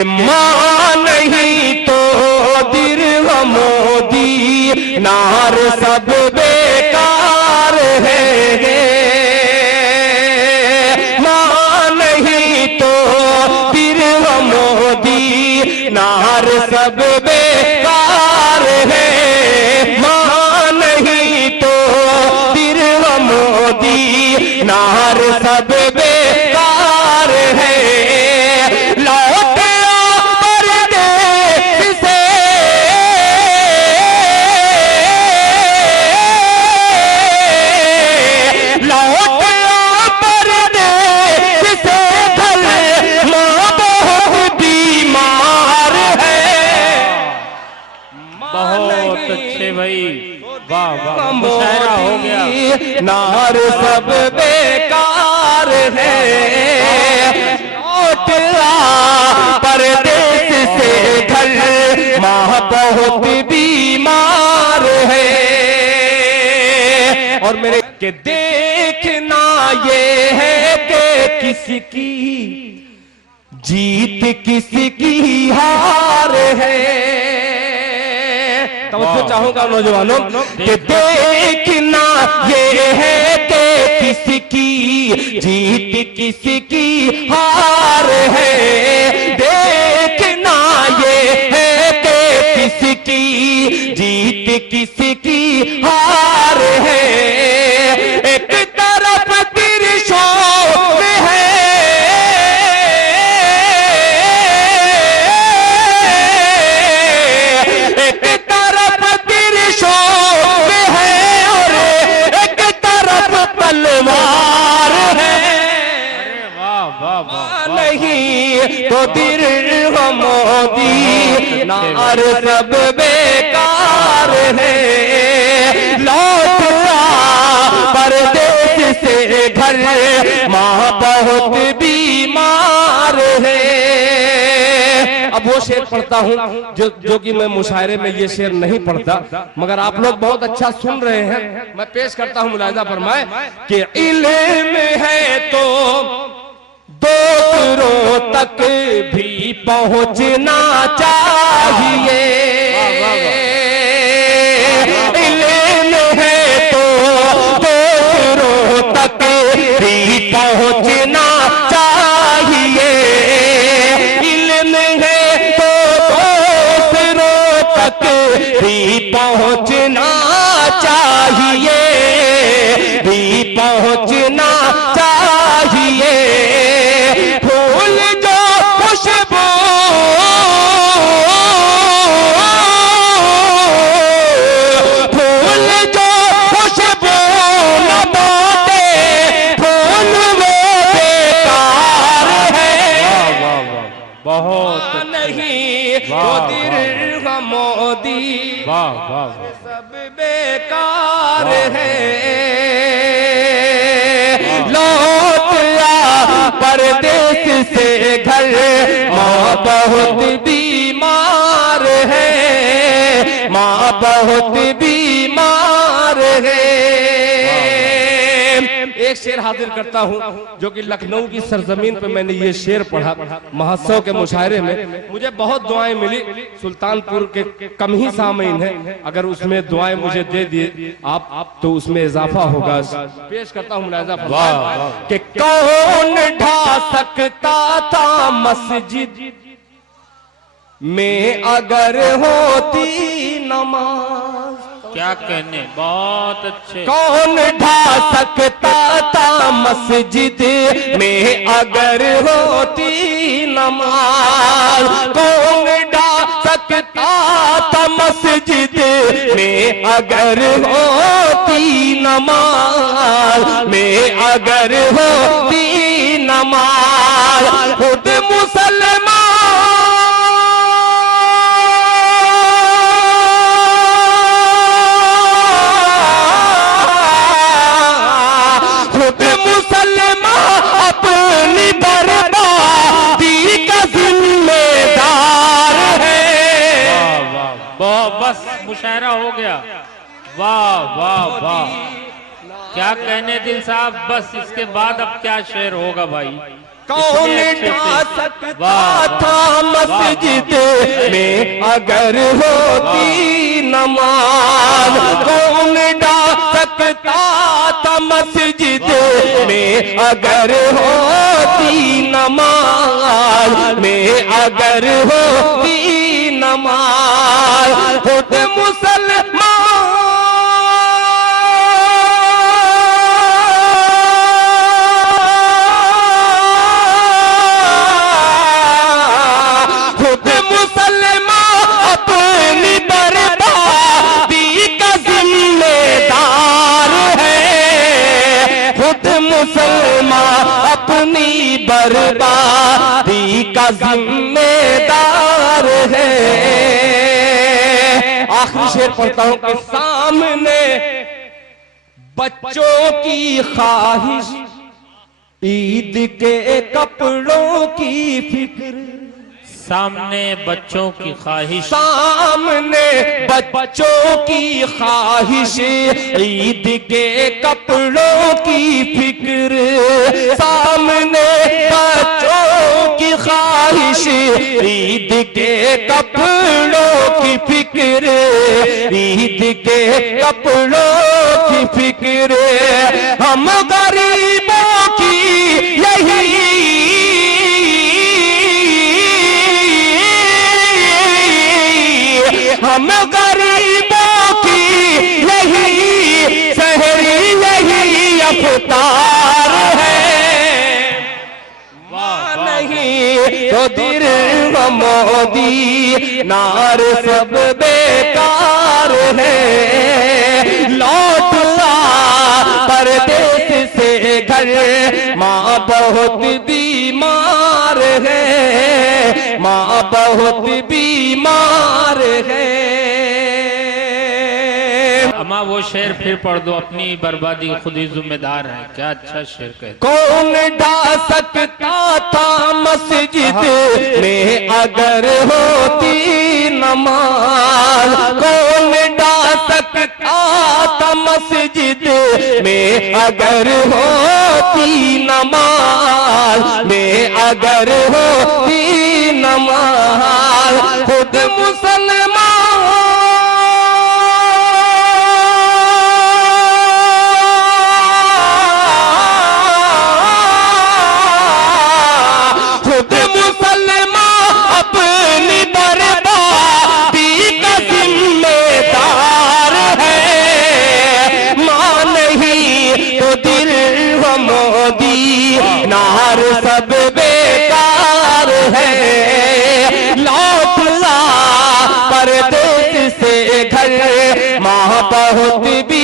माँ नहीं तो मोदी नार सब बेकार है। माँ नहीं तो मोदी नार सब बेकार है। माँ नहीं तो मोदी नार सब बेकार है। वाह वाह, मुशायरा हो गया। नार सब बेकार है। लौट आ परदेश से घर, माँ बहुत बीमार है। और मेरे के देखना ये है कि किसकी जीत किसकी हार है। तो चाहूंगा नौजवानों कि देखना ये है कि किसकी जीत किसकी हार है। देखना ये है कि किसकी जीत किसकी हार है। एक तरफ त्रिशूल है, तो दिल मोदी नार सब बेकार है। लौट आ परदेश से घर, माँ बहुत बीमार है। अब वो शेर पढ़ता हूँ जो कि मैं मुशायरे में ये शेर नहीं पढ़ता, मगर आप लोग बहुत अच्छा सुन रहे हैं। मैं पेश करता हूँ, मुलाहिजा फरमाए कि इल्म है तो दूसरों तक भी पहुंचना चाहिए। इल्म है तो दूसरों तक भी पहुंचना चाहिए। इल्म है तो दूसरों तक भी पहुंचना चाहिए, भी पहुंचना चाहिए। फूल जो खुशबू न बाटे, फूल वो बेकार है। बहुत नहीं तो दिल मोदी सब बेकार है। लौट आ परदेश से घर, माँ बहुत बीमार है। माँ बहुत बीमार है। एक शेर हाजिर करता हूँ जो कि लखनऊ की सरजमीन पे मैंने ये शेर पढ़ा महोत्सव के मुशायरे में। मुझे बहुत दुआएं मिली। सुल्तानपुर के कम ही सामीन हैं, अगर उसमें दुआएं मुझे दे दिए आप तो उसमें इजाफा होगा। पेश करता हूँ मुलाहिजा कि कौन ढा सकता था मस्जिद में अगर होती नमाज। क्या कहने, बहुत अच्छे। कौन ढा सकता था मस्जिद में अगर होती नमाज। कौन ढा सकता था मस्जिद में अगर होती नमाज, में अगर होती नमाज। खुद मुसलमान अपनी बर्बादी का जिम्मेदार है। बस मुशायरा हो गया। वाह वाह वाह, क्या कहने दिल साहब। बस इसके बाद अब क्या शेर होगा भाई। कौन अच्छे ढा से। सकता वाह, था वाह, मस्जिद वाह। में अगर होती नमाज, कौन ढा सकता था मस्जिद में अगर होती नमाज, में अगर होती नमाज। खुद मुसलमान अपनी बर्बादी का जिम्मेदार है, खुद मुसलमान अपनी बर्बादी का जिम्मेदार है। आखिरी शेर पढ़ता हूं कि सामने बच्चों की ख्वाहिश, ईद के कपड़ों की फिक्र, सामने बच्चों की ख्वाहिश, सामने बच्चों की ख्वाहिश, ईद के कपड़ों की फिक्र, सामने बच्चों की ख्वाहिश, ईद के कपड़ों की फिक्र, ईद के कपड़ों की फिक्र। हम गरीबों की यही हम गरीबों की यही शहरी, यही अफ्तार है। वाह, नहीं तो दिल मोदी नार सब बेकार है। लौट आ परदेश से घर, माँ बहुत बीमार है, माँ बहुत बीमार है। अम्मा वो शेर फिर पढ़ दो, अपनी बर्बादी खुद ही जिम्मेदार है। क्या अच्छा शेर कहते। कौन ढा सकता था मस्जिद में अगर होती नमाज, कौन ढा सकता था मस्जिद में अगर होती नमाज, में अगर होती नमाज। खुद मुसलमान अपनी बर्बादी का जिम्मेदार है। मां नहीं तो दिल वो मोदी नार सब बेकार है। लौट आ परदेश से घर, मां बहुत भी